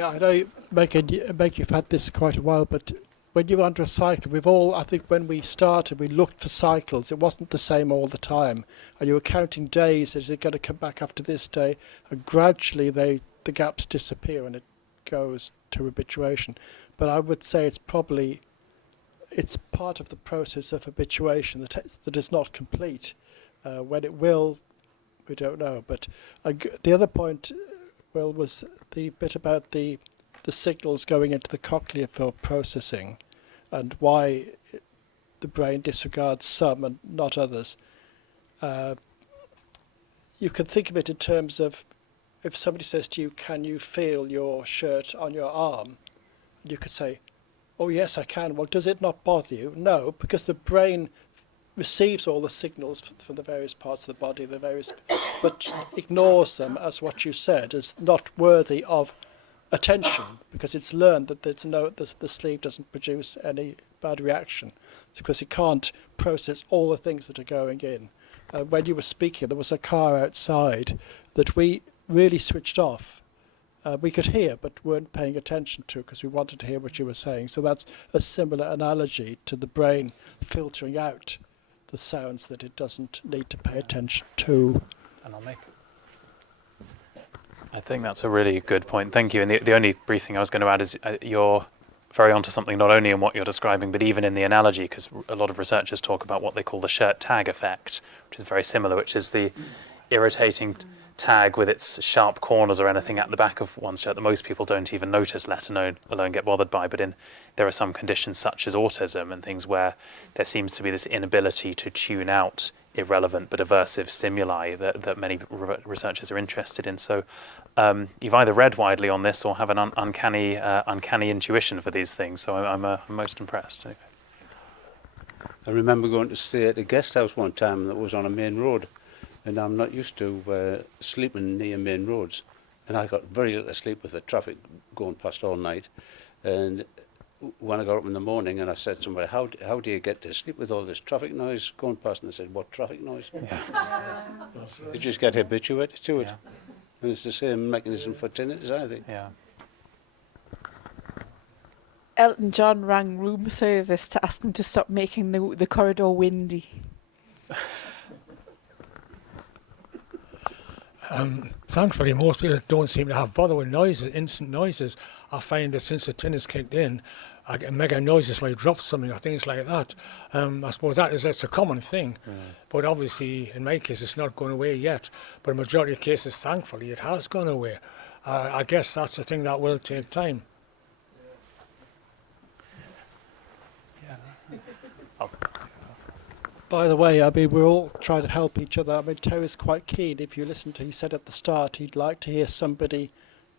Yeah, I know you've had this quite a while, but when you're under a cycle, we've all, I think when we started, we looked for cycles. It wasn't the same all the time. And you were counting days, is it going to come back after this day? And gradually the gaps disappear and it goes to habituation. But I would say it's part of the process of habituation that is not complete. When it will, we don't know. But the other point, Will, was the bit about the signals going into the cochlea for processing and why the brain disregards some and not others. You can think of it in terms of if somebody says to you, can you feel your shirt on your arm? You could say, oh yes, I can. Well, does it not bother you? No, because the brain receives all the signals from the various parts of the body, but ignores them as what you said, as not worthy of attention, because it's learned that the sleeve doesn't produce any bad reaction, because it can't process all the things that are going in. When you were speaking, there was a car outside that we really switched off. We could hear, but weren't paying attention to, because we wanted to hear what you were saying. So that's a similar analogy to the brain filtering out the sounds that it doesn't need to pay attention to. And I think that's a really good point. Thank you. And the only brief thing I was going to add is you're very onto something, not only in what you're describing, but even in the analogy, because a lot of researchers talk about what they call the shirt tag effect, which is very similar, which is the irritating tag with its sharp corners or anything at the back of one's shirt that most people don't even notice, let alone get bothered by. But there are some conditions such as autism and things where there seems to be this inability to tune out irrelevant but aversive stimuli that many researchers are interested in. So you've either read widely on this or have an uncanny intuition for these things. So I'm most impressed. I remember going to stay at a guest house one time that was on a main road, and I'm not used to sleeping near main roads, and I got very little sleep with the traffic going past all night. And when I got up in the morning and I said to somebody, how do you get to sleep with all this traffic noise going past? And they said, what traffic noise? Yeah. You just get habituated to it. Yeah. And it's the same mechanism for tinnitus, I think. Yeah. Elton John rang room service to ask them to stop making the corridor windy. Thankfully, most people don't seem to have bother with noises, instant noises. I find that since the tinnitus kicked in, I get mega noises when I drop something or things like that. I suppose that's a common thing. But obviously, in my case, it's not going away yet. But in the majority of cases, thankfully, it has gone away. I guess that's the thing that will take time. By the way, I mean, we're all trying to help each other. I mean, Terry's quite keen. If you listen to, he said at the start, he'd like to hear somebody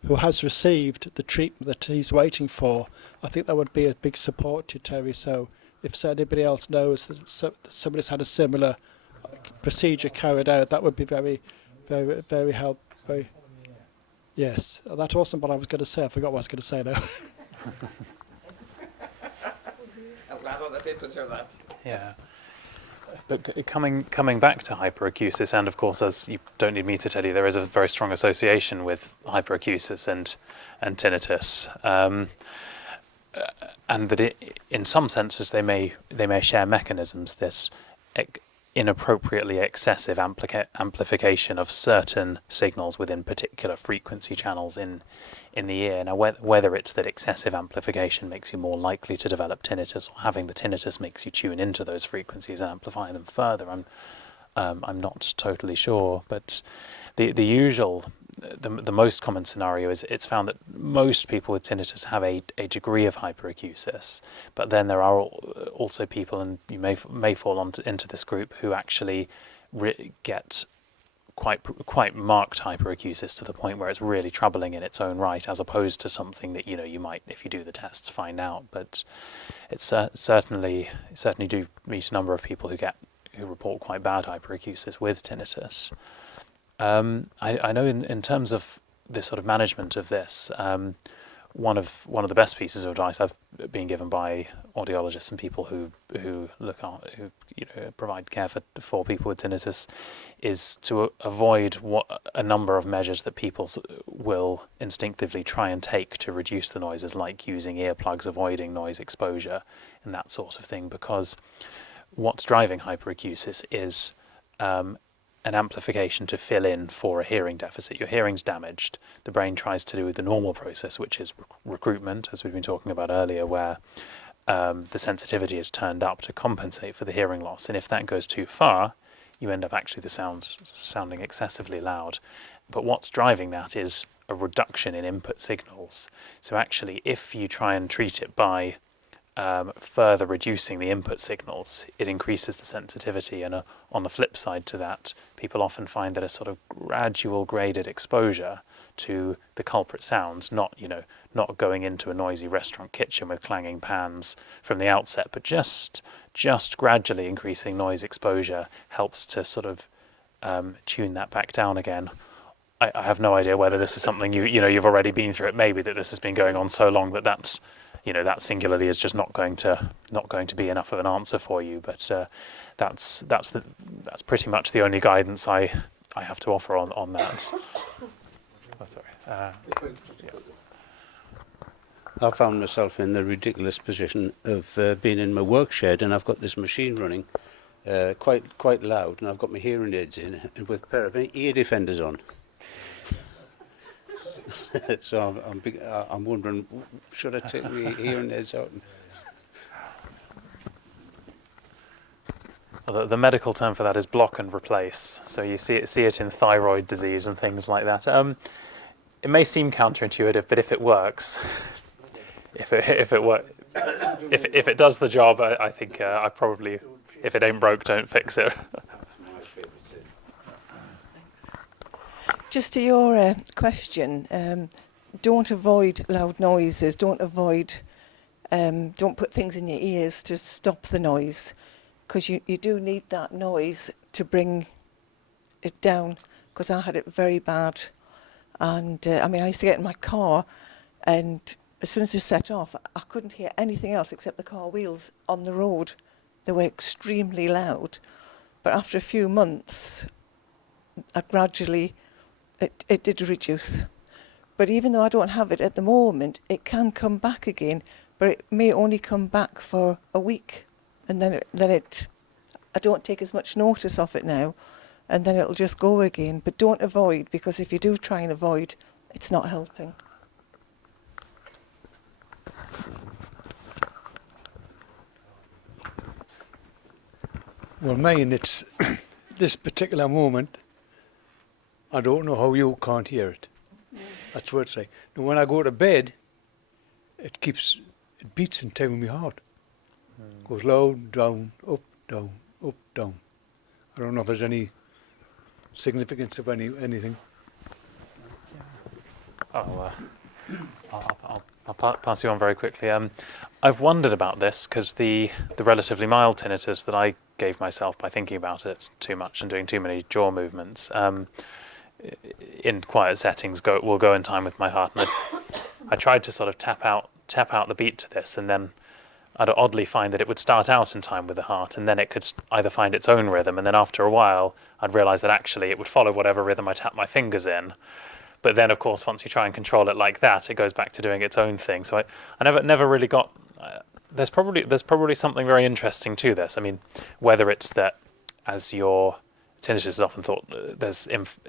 who has received the treatment that he's waiting for. I think that would be a big support to Terry. So if anybody else knows that somebody's had a similar procedure carried out, that would be very, very, very helpful. Yes, that wasn't what I was going to say. I forgot what I was going to say now. I'm glad on the paper of that. Yeah. But coming back to hyperacusis, and of course, as you don't need me to tell you, there is a very strong association with hyperacusis and tinnitus, and that in some senses they may share mechanisms. This inappropriately excessive amplification of certain signals within particular frequency channels in the ear. Now, whether it's that excessive amplification makes you more likely to develop tinnitus, or having the tinnitus makes you tune into those frequencies and amplify them further, I'm not totally sure. But the most common scenario is it's found that most people with tinnitus have a degree of hyperacusis, but then there are also people, and you may fall into this group, who actually get quite marked hyperacusis to the point where it's really troubling in its own right, as opposed to something that you might, if you do the tests, find out. But it's certainly do meet a number of people who report quite bad hyperacusis with tinnitus. I know in terms of this sort of management of this, one of the best pieces of advice I've been given by audiologists and people who provide care for people with tinnitus is to avoid a number of measures that people will instinctively try and take to reduce the noises, like using earplugs, avoiding noise exposure, and that sort of thing, because what's driving hyperacusis is an amplification to fill in for a hearing deficit. Your hearing's damaged. The brain tries to do the normal process, which is recruitment, as we've been talking about earlier, where the sensitivity is turned up to compensate for the hearing loss. And if that goes too far, you end up actually the sound sounding excessively loud. But what's driving that is a reduction in input signals. So actually, if you try and treat it by further reducing the input signals, it increases the sensitivity. And on the flip side to that, people often find that a sort of gradual graded exposure to the culprit sounds, not going into a noisy restaurant kitchen with clanging pans from the outset, but just gradually increasing noise exposure helps to sort of tune that back down again. I have no idea whether this is something you've already been through. It may be that this has been going on so long that that singularly is just not going to be enough of an answer for you. But that's pretty much the only guidance I have to offer on that. Oh, sorry. I found myself in the ridiculous position of being in my work shed, and I've got this machine running quite loud, and I've got my hearing aids in, and with a pair of ear defenders on. So I'm wondering, should I take my hearing aids out? Well, the medical term for that is block and replace. So you see it in thyroid disease and things like that. It may seem counterintuitive, but if it works, if it does the job, I think I probably, if it ain't broke, don't fix it. Just to your question, don't avoid loud noises. Don't put things in your ears to stop the noise, because you do need that noise to bring it down. Because I had it very bad, and I used to get in my car, and as soon as it set off, I couldn't hear anything else except the car wheels on the road. They were extremely loud, but after a few months, I gradually. It did reduce. But even though I don't have it at the moment, it can come back again, but it may only come back for a week. And then I don't take as much notice of it now, and then it'll just go again. But don't avoid, because if you do try and avoid, it's not helping. Well, mine, it's this particular moment. I don't know how you can't hear it. That's what it's like. Now, when I go to bed, it beats in time with my heart. Goes loud, down, up, down, up, down. I don't know if there's any significance of anything. I'll pass you on very quickly. I've wondered about this because the relatively mild tinnitus that I gave myself by thinking about it too much and doing too many jaw movements, in quiet settings will go in time with my heart. And I tried to sort of tap out the beat to this, and then I'd oddly find that it would start out in time with the heart, and then it could either find its own rhythm, and then after a while I'd realise that actually it would follow whatever rhythm I tapped my fingers in. But then, of course, once you try and control it like that, it goes back to doing its own thing. So I never really got. There's probably something very interesting to this. I mean, whether it's that as your tinnitus is often thought, there's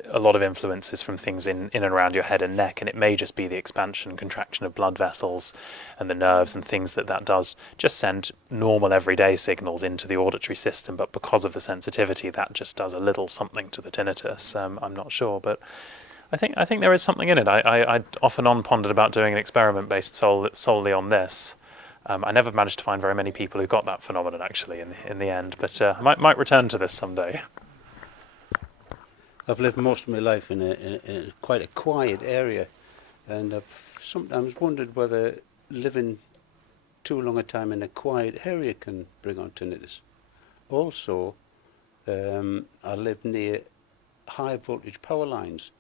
a lot of influences from things in and around your head and neck, and it may just be the expansion and contraction of blood vessels and the nerves and things that does just send normal everyday signals into the auditory system, but because of the sensitivity, that just does a little something to the tinnitus. I'm not sure, but I think there is something in it. I often pondered about doing an experiment based solely on this. I never managed to find very many people who got that phenomenon actually in the end, but I might return to this someday. I've lived most of my life in quite a quiet area, and I've sometimes wondered whether living too long a time in a quiet area can bring on tinnitus. Also, I live near high voltage power lines,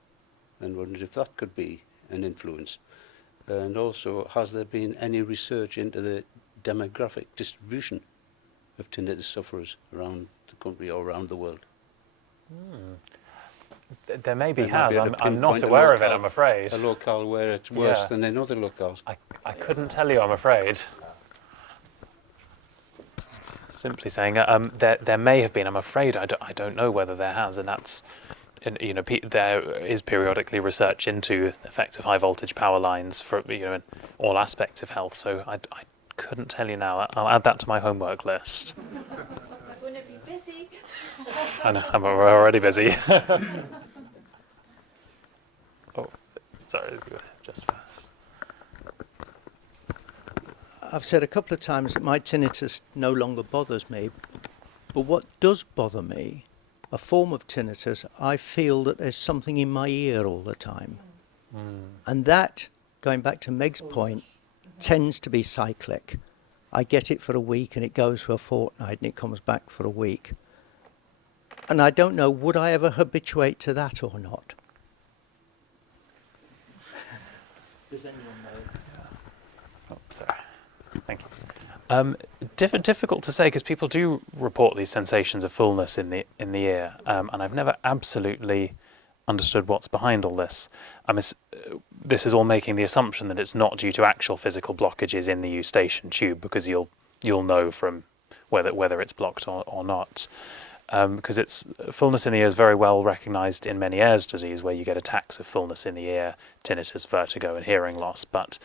and wondered if that could be an influence. And also, has there been any research into the demographic distribution of tinnitus sufferers around the country or around the world? There maybe It might has. be able to I'm not pinpoint a aware of it, locale- I'm afraid. A locale where it's worse Yeah. than in other locales. I couldn't tell you, I'm afraid. Simply saying, there may have been. I'm afraid I don't know whether there has, and that's, you know, there is periodically research into the effects of high voltage power lines for, you know, in all aspects of health. So I couldn't tell you now. I'll add that to my homework list. I'm going to be busy. I know, I'm already busy. Oh, sorry, just. I've said a couple of times that my tinnitus no longer bothers me, but what does bother me, a form of tinnitus, I feel that there's something in my ear all the time. And that, going back to Meg's point, tends to be cyclic. I get it for a week and it goes for a fortnight and it comes back for a week. And I don't know, would I ever habituate to that or not? Does anyone know? Oh, sorry. Thank you. Difficult to say because people do report these sensations of fullness in the ear, and I've never absolutely understood what's behind all this. This is all making the assumption that it's not due to actual physical blockages in the eustachian tube, because you'll know from whether it's blocked or not. Because it's fullness in the ear is very well recognised in Meniere's disease, where you get attacks of fullness in the ear, tinnitus, vertigo, and hearing loss, but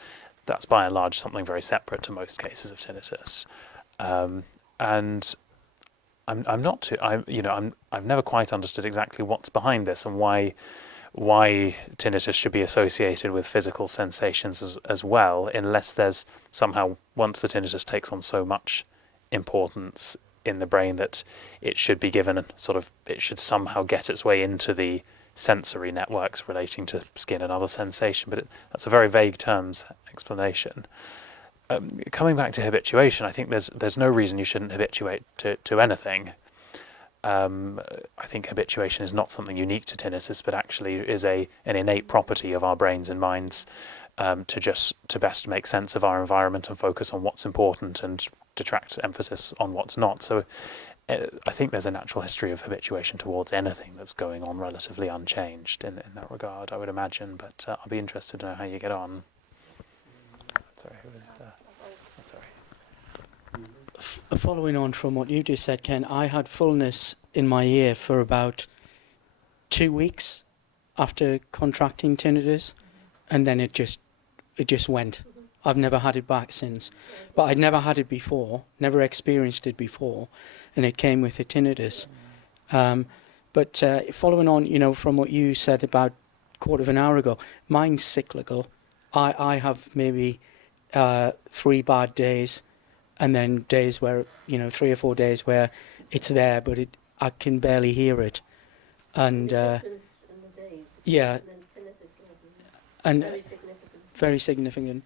that's by and large something very separate to most cases of tinnitus, and I've never quite understood exactly what's behind this and why tinnitus should be associated with physical sensations as well, unless there's somehow, once the tinnitus takes on so much importance in the brain, that it should be given it should somehow get its way into the sensory networks relating to skin and other sensation, but that's a very vague terms explanation. Coming back to habituation, I think there's no reason you shouldn't habituate to anything. I think habituation is not something unique to tinnitus, but actually is an innate property of our brains and minds, to best make sense of our environment and focus on what's important and detract emphasis on what's not. So I think there's a natural history of habituation towards anything that's going on relatively unchanged in that regard, I would imagine, but I'll be interested to know how you get on. Sorry, who was sorry. Following on from what you just said, Ken, I had fullness in my ear for about 2 weeks after contracting tinnitus, and then it just went. I've never had it back since, but I'd never had it before, never experienced it before, and it came with the tinnitus. But following on, from what you said about a quarter of an hour ago, mine's cyclical. I have maybe 3 bad days, and then days where 3 or 4 days where it's there, but I can barely hear it. And difference in the days. yeah, The tinnitus levels. and Very significant. very significant.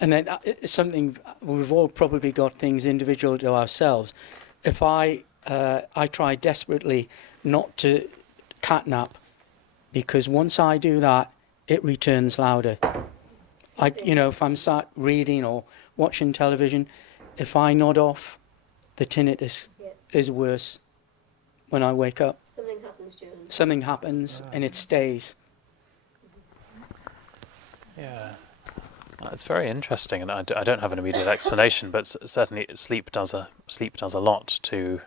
And then something, we've all probably got things individual to ourselves. If I try desperately not to catnap, because once I do that, it returns louder. If I'm sat reading or watching television, if I nod off, the tinnitus is worse when I wake up. Something happens during. Something happens and it stays. Yeah. It's very interesting, and I don't have an immediate explanation, but certainly sleep does a lot to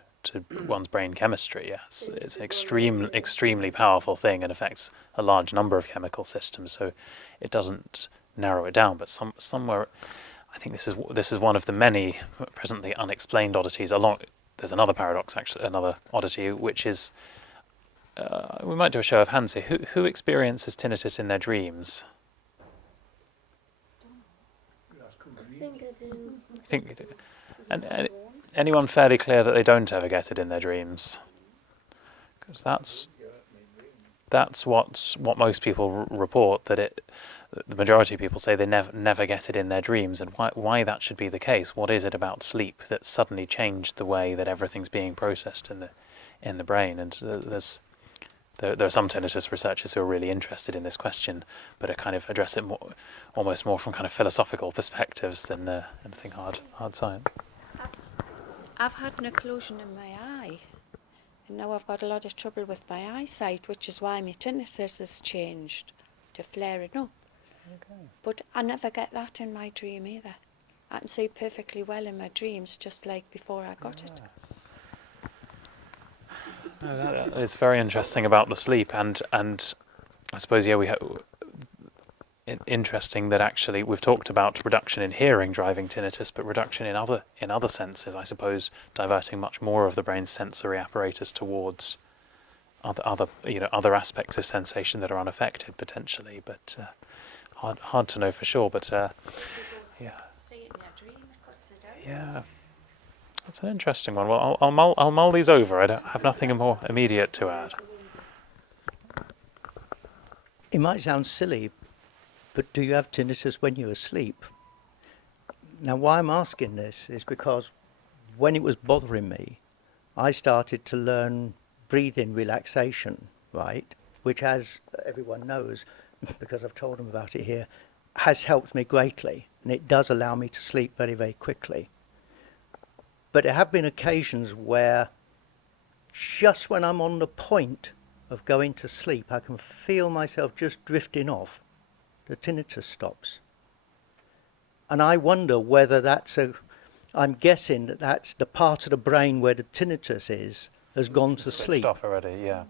one's brain chemistry. Yes, it's an extremely powerful thing and affects a large number of chemical systems. So it doesn't narrow it down, but somewhere, I think this is one of the many presently unexplained oddities. There's another paradox, actually, another oddity, which is we might do a show of hands here. Who experiences tinnitus in their dreams? I think I do. And anyone fairly clear that they don't ever get it in their dreams? Because that's what most people report, that the majority of people say they never get it in their dreams, and why that should be the case. What is it about sleep that suddenly changed the way that everything's being processed in the brain? And there's there are some tinnitus researchers who are really interested in this question, but are kind of address it almost more from kind of philosophical perspectives than anything hard science. I've had an occlusion in my eye, and now I've got a lot of trouble with my eyesight, which is why my tinnitus has changed to flaring up. Okay. But I never get that in my dream either. I can see perfectly well in my dreams, just like before I got it. No, that is very interesting about the sleep, and I suppose interesting that actually we've talked about reduction in hearing driving tinnitus, but reduction in other senses, I suppose, diverting much more of the brain's sensory apparatus towards other aspects of sensation that are unaffected potentially, but hard to know for sure. But yeah, that's an interesting one. Well, I'll mull these over. I don't have nothing more immediate to add. It might sound silly, but do you have tinnitus when you're asleep? Now, why I'm asking this is because when it was bothering me, I started to learn breathing relaxation, right? Which, as everyone knows, because I've told them about it here, has helped me greatly. And it does allow me to sleep very, very quickly. But there have been occasions where just when I'm on the point of going to sleep, I can feel myself just drifting off. The tinnitus stops. And I wonder whether I'm guessing that that's the part of the brain where the tinnitus has gone to sleep. Switched off already, yeah.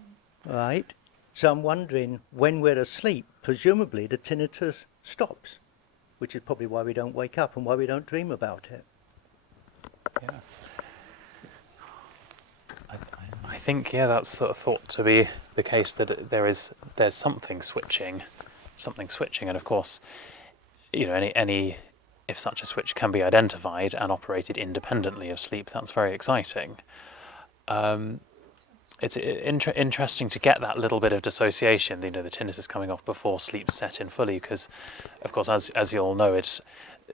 Right? So I'm wondering, when we're asleep, presumably the tinnitus stops, which is probably why we don't wake up and why we don't dream about it. Yeah. I think that's sort of thought to be the case, that there's something switching, and of course, if such a switch can be identified and operated independently of sleep, that's very exciting. It's interesting to get that little bit of dissociation, the tinnitus coming off before sleep set in fully, because, of course, as you all know,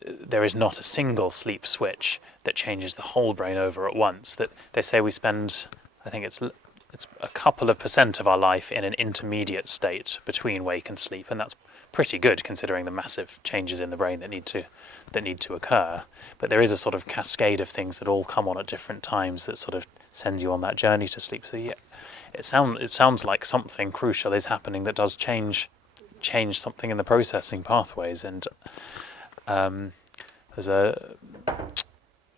there is not a single sleep switch that changes the whole brain over at once. That they say we spend, I think it's a couple of % of our life in an intermediate state between wake and sleep, and that's pretty good considering the massive changes in the brain that need to occur. But there is a sort of cascade of things that all come on at different times that sort of sends you on that journey to sleep. So yeah, it sounds like something crucial is happening that does change something in the processing pathways. And there's a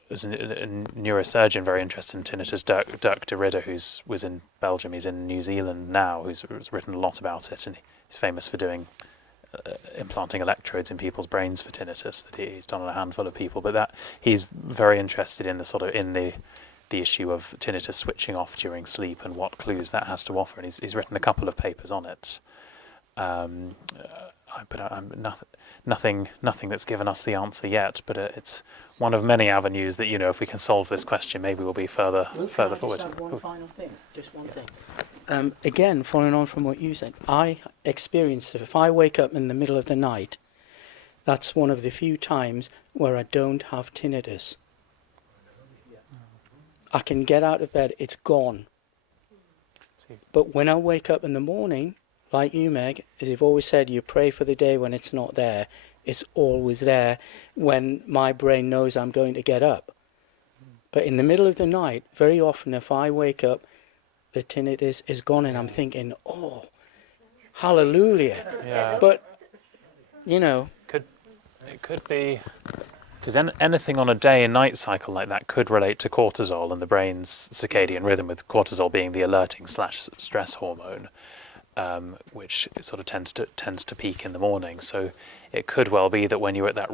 neurosurgeon very interested in tinnitus, Dirk de Ridder, was in Belgium. He's in New Zealand now, who's written a lot about it, and he's famous for doing implanting electrodes in people's brains for tinnitus. That he's done on a handful of people, but that he's very interested in the issue of tinnitus switching off during sleep and what clues that has to offer, and he's written a couple of papers on it. But nothing that's given us the answer yet. But it's one of many avenues that, if we can solve this question, maybe we'll be further forward. Just one final thing, just one thing. Again, following on from what you said, I experience that if I wake up in the middle of the night, that's one of the few times where I don't have tinnitus. I can get out of bed, it's gone. But when I wake up in the morning, like you, Meg, as you've always said, you pray for the day when it's not there. It's always there when my brain knows I'm going to get up. But in the middle of the night, very often if I wake up, the tinnitus is gone and I'm thinking, oh, hallelujah. Yeah. But, It could be, because anything on a day and night cycle like that could relate to cortisol and the brain's circadian rhythm, with cortisol being the alerting / stress hormone, which sort of tends to peak in the morning. So it could well be that when you're at that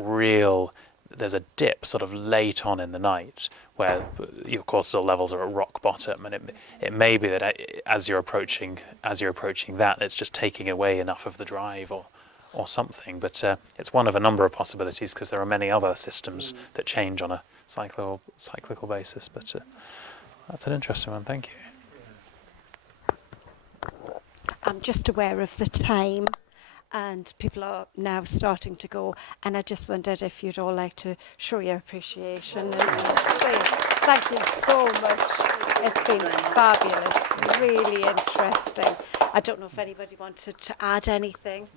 there's a dip sort of late on in the night where your cortisol levels are at rock bottom, and it may be that as you're approaching that, it's just taking away enough of the drive or something. But it's one of a number of possibilities, because there are many other systems that change on a cyclical basis. But that's an interesting one. Thank you. I'm just aware of the time, and people are now starting to go, and I just wondered if you'd all like to show your appreciation and say thank you so much. It's been fabulous, really interesting. I don't know if anybody wanted to add anything.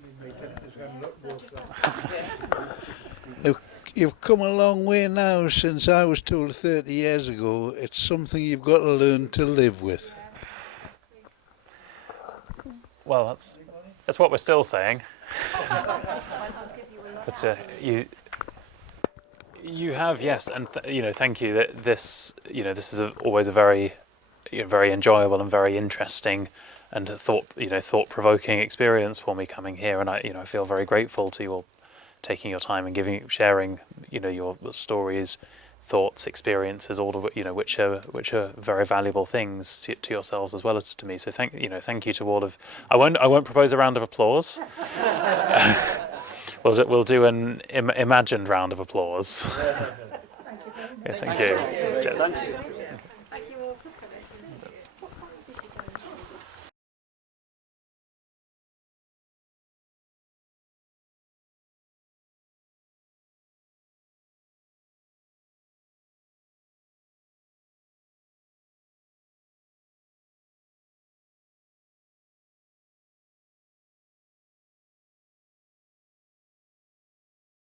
Look, you've come a long way now since I was told 30 years ago. It's something you've got to learn to live with. Well, that's what we're still saying. But you have, yes, and thank you. That this is always a very very enjoyable and very interesting and thought-provoking experience for me coming here, and I feel very grateful to you all taking your time and sharing your stories, thoughts, experiences, all of which are very valuable things to yourselves as well as to me. So thank you to all of. I won't propose a round of applause. We'll do an imagined round of applause. Thank you. Cheers.